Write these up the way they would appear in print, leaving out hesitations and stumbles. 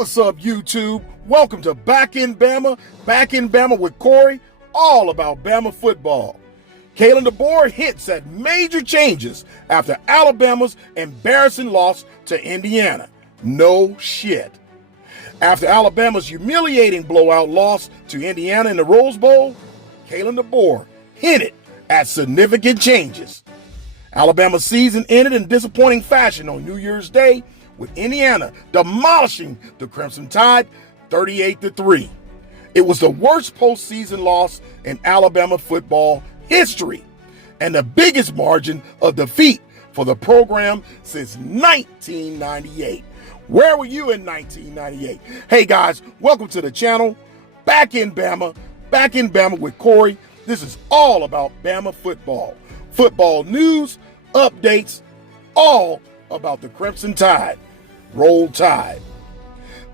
What's up, YouTube? Welcome to Back in Bama with Corey, all about Bama football. Kalen Deboer hints at major changes after Alabama's embarrassing loss to Indiana. No shit. After Alabama's humiliating blowout loss to Indiana in the Rose Bowl, Kalen Deboer hinted at significant changes. Alabama's season ended in disappointing fashion on New Year's Day, with Indiana demolishing the Crimson Tide 38-3. It was the worst postseason loss in Alabama football history and the biggest margin of defeat for the program since 1998. Where were you in 1998? Hey guys, welcome to the channel. Back in Bama with Corey. This is all about Bama football. Football news, updates, all about the Crimson Tide. Roll Tide.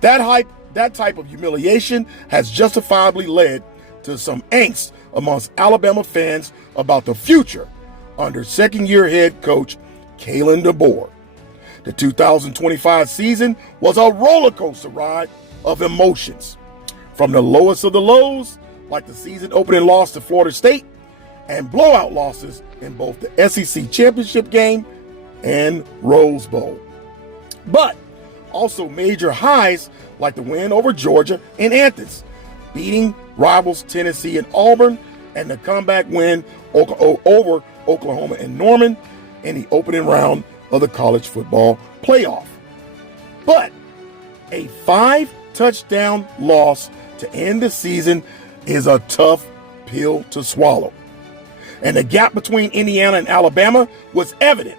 That type of humiliation has justifiably led to some angst amongst Alabama fans about the future under second-year head coach Kalen Deboer. The 2025 season was a roller coaster ride of emotions, from the lowest of the lows, like the season opening loss to Florida State, and blowout losses in both the SEC championship game and Rose Bowl. But also major highs like the win over Georgia and Athens, beating rivals Tennessee and Auburn, and the comeback win over Oklahoma and Norman in the opening round of the college football playoff. But a 5-touchdown loss to end the season is a tough pill to swallow. And the gap between Indiana and Alabama was evident,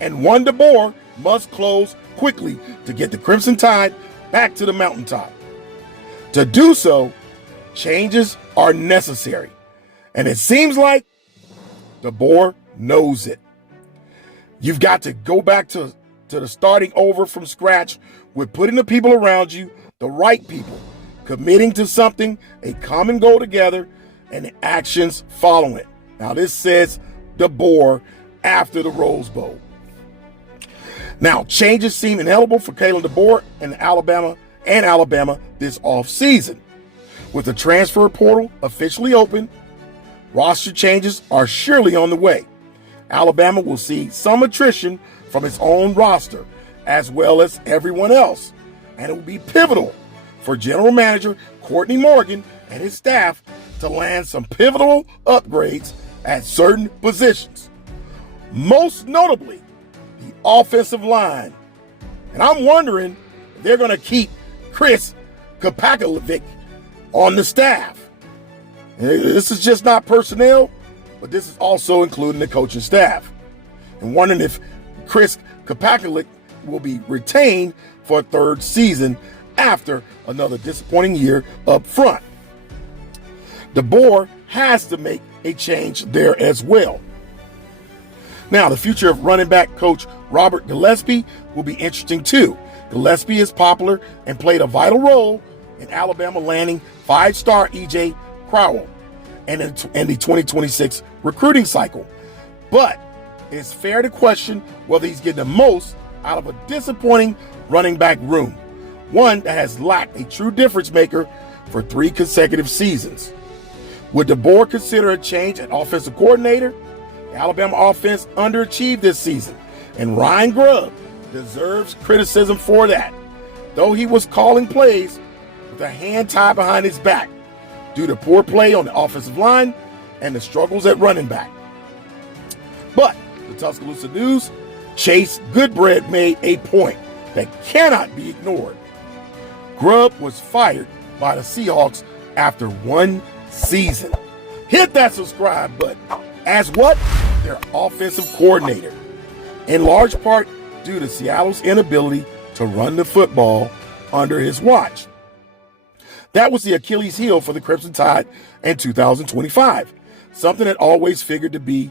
and one Deboer must close quickly to get the Crimson Tide back to the mountaintop. To do so, changes are necessary, and it seems like Deboer knows it. You've got to go back to the starting over from scratch with putting the people around you, the right people, committing to something, a common goal together, and the actions following it. Now, this says Deboer after the Rose Bowl. Now, changes seem inevitable for Kalen Deboer and Alabama this offseason. With the transfer portal officially open, roster changes are surely on the way. Alabama will see some attrition from its own roster, as well as everyone else, and it will be pivotal for General Manager Courtney Morgan and his staff to land some pivotal upgrades at certain positions. Most notably, the offensive line. And I'm wondering if they're going to keep Chris Kapakalovic on the staff. And this is just not personnel, but this is also including the coaching staff. And wondering if Chris Kapakalovic will be retained for a third season after another disappointing year up front. Deboer has to make a change there as well. Now, the future of running back coach Robert Gillespie will be interesting too. Gillespie is popular and played a vital role in Alabama landing 5-star E.J. Crowell and in the 2026 recruiting cycle. But it's fair to question whether he's getting the most out of a disappointing running back room, one that has lacked a true difference maker for 3 consecutive seasons. Would Deboer consider a change at offensive coordinator? The Alabama offense underachieved this season, and ryangrubb deserves criticism for that, though he was calling plays with a hand tied behind his back due to poor play on the offensive line and the struggles at running back. But the Tuscaloosa News, Chase Goodbread made a point that cannot be ignored. Grubb was fired by the Seahawks after 1 season. Hit that subscribe button. As what? Their offensive coordinator. In large part due to Seattle's inability to run the football under his watch. That was the Achilles heel for the Crimson Tide in 2025, something that always figured to be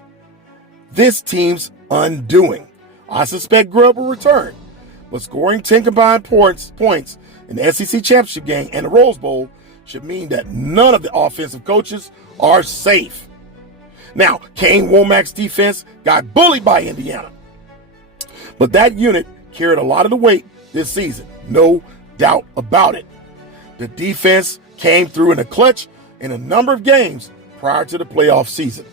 this team's undoing. I suspect Grubb will return, but scoring 10 combined points in the SEC championship game and the Rose Bowl should mean that none of the offensive coaches are safe. Now, Kane Womack's defense got bullied by Indiana, but that unit carried a lot of the weight this season, no doubt about it. The defense came through in a clutch in a number of games prior to the playoff season.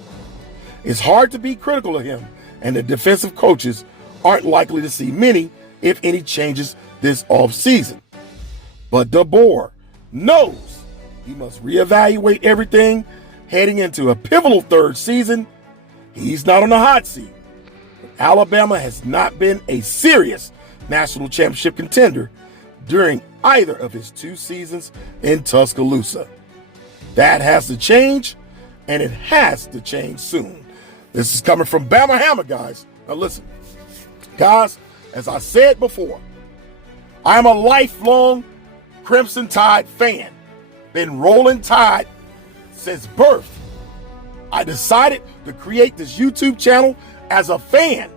It's hard to be critical of him, and the defensive coaches aren't likely to see many, if any, changes this offseason. But Deboer knows he must reevaluate everything heading into a pivotal third season. He's not on the hot seat. Alabama has not been a serious national championship contender during either of his 2 seasons in Tuscaloosa. That has to change, and it has to change soon. This is coming from Bama Jammer, guys. Now listen, guys, as I said before, I'm a lifelong Crimson Tide fan. Been rolling Tide since birth. I decided to create this YouTube channel as a fan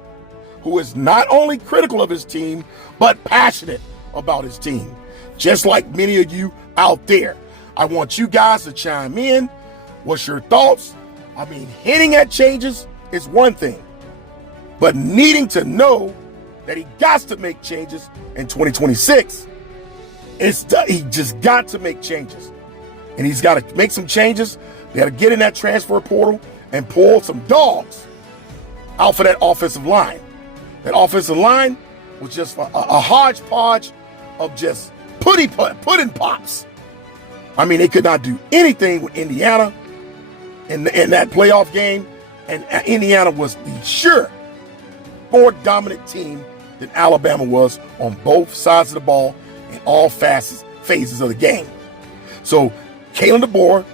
who is not only critical of his team, but passionate about his team. Just like many of you out there. I want you guys to chime in. What's your thoughts? I mean, hinting at changes is one thing, but needing to know that he got to make changes in 2026, he just got to make changes. And he's got to make some changes. They got to get in that transfer portal and pull some dogs out for that offensive line. That offensive line was just a hodgepodge of just pudding pops. I mean, they could not do anything with Indiana in that playoff game, and Indiana was the sure more dominant team than Alabama was on both sides of the ball in all phases of the game. So Kalen Deboer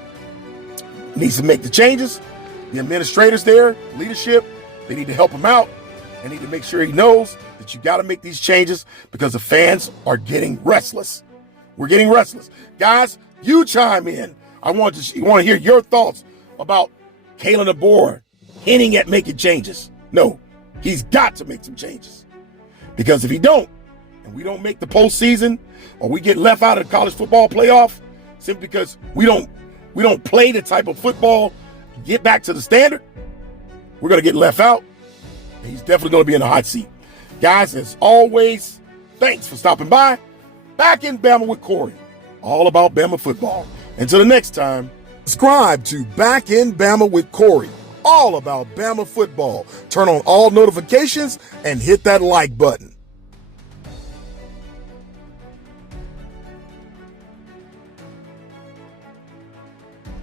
needs to make the changes. The administrators there, leadership, they need to help him out. They need to make sure he knows that you got to make these changes because the fans are getting restless. We're getting restless. Guys, you chime in. I want to hear your thoughts about Kalen Deboer hinting at making changes. No, he's got to make some changes. Because if he don't, and we don't make the postseason, or we get left out of the college football playoff, simply because we don't play the type of football, get back to the standard, we're going to get left out. And he's definitely going to be in the hot seat. Guys, as always, thanks for stopping by. Back in Bama with Corey. All about Bama football. Until the next time, subscribe to Back in Bama with Corey. All about Bama football. Turn on all notifications and hit that like button.